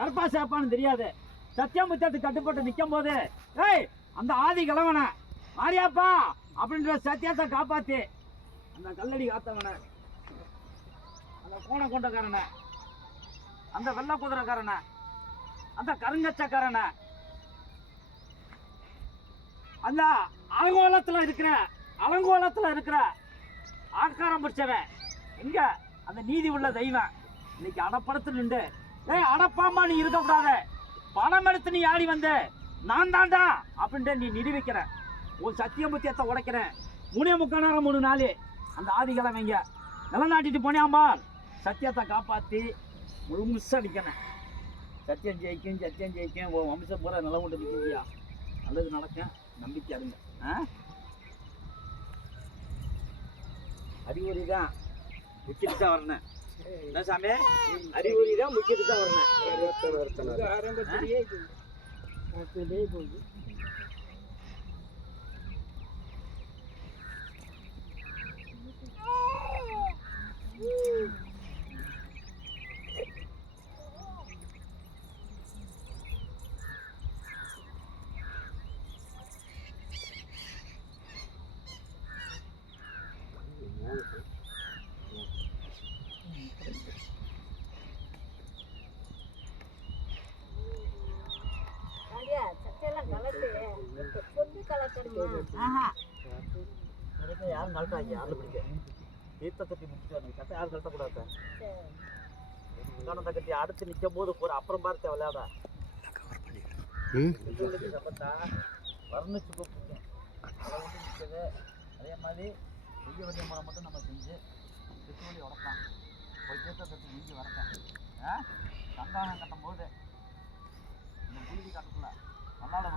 கருப்பா சேப்பான்னு தெரியாது சத்தியமுத்தியத்துக்கு கட்டுப்பட்டு நிற்கும் போது ஏய் அந்த ஆதி கிழவனை மாரியாப்பா அப்படின்ற சத்தியத்தை காப்பாத்தி. அந்த கல்லடி காத்தவனை அந்த கோண கொண்டக்காரனை அந்த வெள்ள குதிரைக்காரனை அந்த கருங்கச்சக்காரனை அந்த அலங்கோலத்தில் இருக்கிற அலங்கோலத்தில் இருக்கிற ஆக்காரம் பிடிச்சவன் எங்க? அந்த நீதி உள்ள தெய்வம். இன்னைக்கு அடப்படத்து நின்று ஏய் அடப்பாம்மா நீ இருக்கக்கூடாத பணம் எடுத்து நீ ஆடி வந்த. நான் தாண்டா அப்படின்ட்டு நீ நிரூபிக்கிற. உன் சத்தியமுத்தியத்தை உடைக்கிறேன் மூணே முக்கால் நேரம் மூணு நாள். அந்த ஆதிகிழமைங்க நிலநாட்டிட்டு போனியாம்பா சத்தியத்தை காப்பாற்றி முழுமுசா நிற்கிறேன் சத்தியம் ஜெயிக்கும் சத்தியம் ஜெயிக்கும். உன் வம்சம் பூரா நிலம் கொண்டு நிற்கிறியா நல்லது நடக்கும். நம்பிக்கை அருங்க ஆ? அறிகுறி தான் முக்கிட்டு தான் வரணும் என்ன சாமி? அறிகுறி தான் முக்கிட்டு தான் வரணும் யாரும் கழட்டாங்க யாரும் பிடிக்க தீர்த்த கட்டி முடிச்சுட்டு சட்டை யாரும் கழட்டக்கூடாது கணத்தை கட்டி அடுத்து நிற்கும் போது ஒரு அப்புறம் பார்த்து விளையாடா வர்ணிச்சு கூப்பிட்டு அதை வந்து அதே மாதிரி வெய்ய வண்டிய முறை மட்டும் நம்ம செஞ்சு கிட்டு உடப்பான் போய் தீர்த்த கட்டி மிஞ்சி வரட்டேன் சந்தானம் கட்டும் போது Мало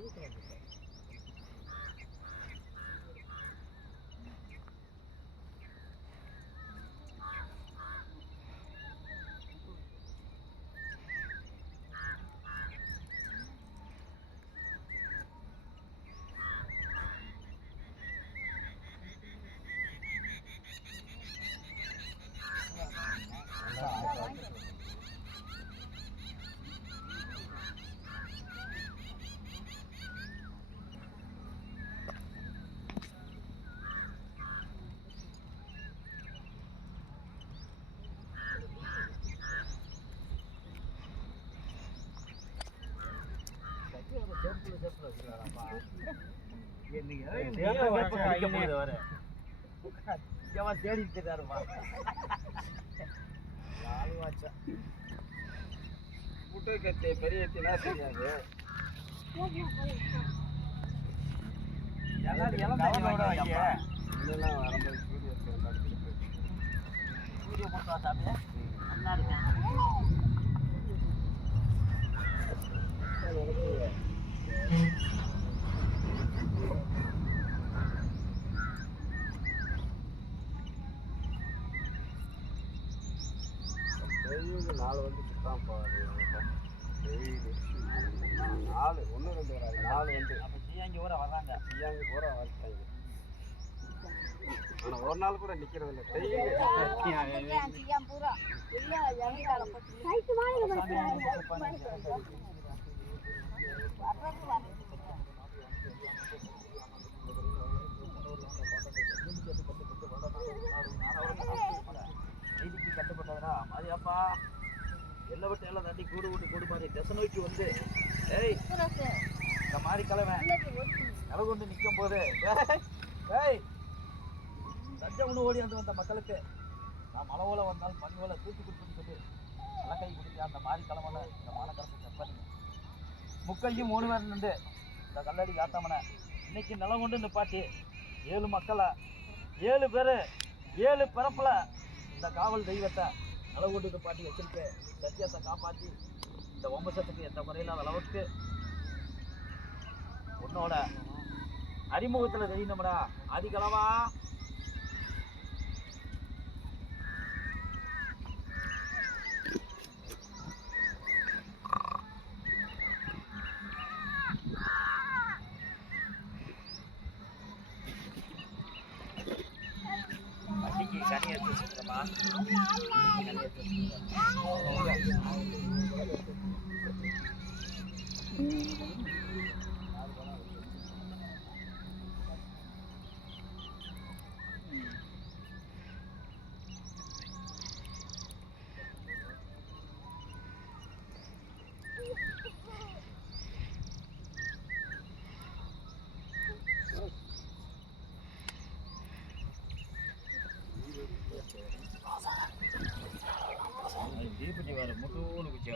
ಶುರು தேடிட்டு இருக்காருமா பெரிய தெரியாது எல்லாரும் இளம் வீடியோ போட்டா சாமி நல்லா இருக்கேன் நாலு வந்து சுத்தம் போகாது நாலு. ஒன்று ரெண்டு வராது நாலு வந்து. அப்போ சியாங்கி ஊர வர்றாங்க. ஐயாங்க பூரா வரைச்சாங்க ஆனால் ஒரு நாள் கூட நிற்கிறது இல்லை பூரா நீதிக்கு கட்டுப்பட்டவரா மாரியப்பா எல்லை விட்டு எல்லாம் தண்ணி கூடு விட்டு கூடு மாதிரி திசை நோய்க்கு வந்து ஏய் இந்த மாதிரி கிழமை இல்லது நில கொண்டு நிற்கும் போது ஏய், ஏய் லஞ்சம் ஒன்று ஓடி வந்து வந்த மக்களுக்கு நான் மலை ஓல வந்தாலும் பனி ஓல தூக்கி கொடுத்துன்னு சொல்லி கை குடிக்க அந்த மாதிரி கிழமை இந்த மலை கிளம்பி செப்பனிங்க முக்கையும் மூணு பேர் நின்று இந்த கல்லடி காத்தாமனை இன்னைக்கு நிலம் கொண்டு இந்த பாட்டி ஏழு மக்களை ஏழு பேர் ஏழு பிறப்பில் இந்த காவல் தெய்வத்தை நிலம் கொண்டு பாட்டி வச்சிருக்கு. சத்தியத்தை காப்பாற்றி இந்த வம்சத்துக்கு எந்த முறையில் அளவுக்கு உன்னோட அறிமுகத்தில் தெரியணும்டா. 一下你儿子是个妈，看你儿子是个，好好养。嗯。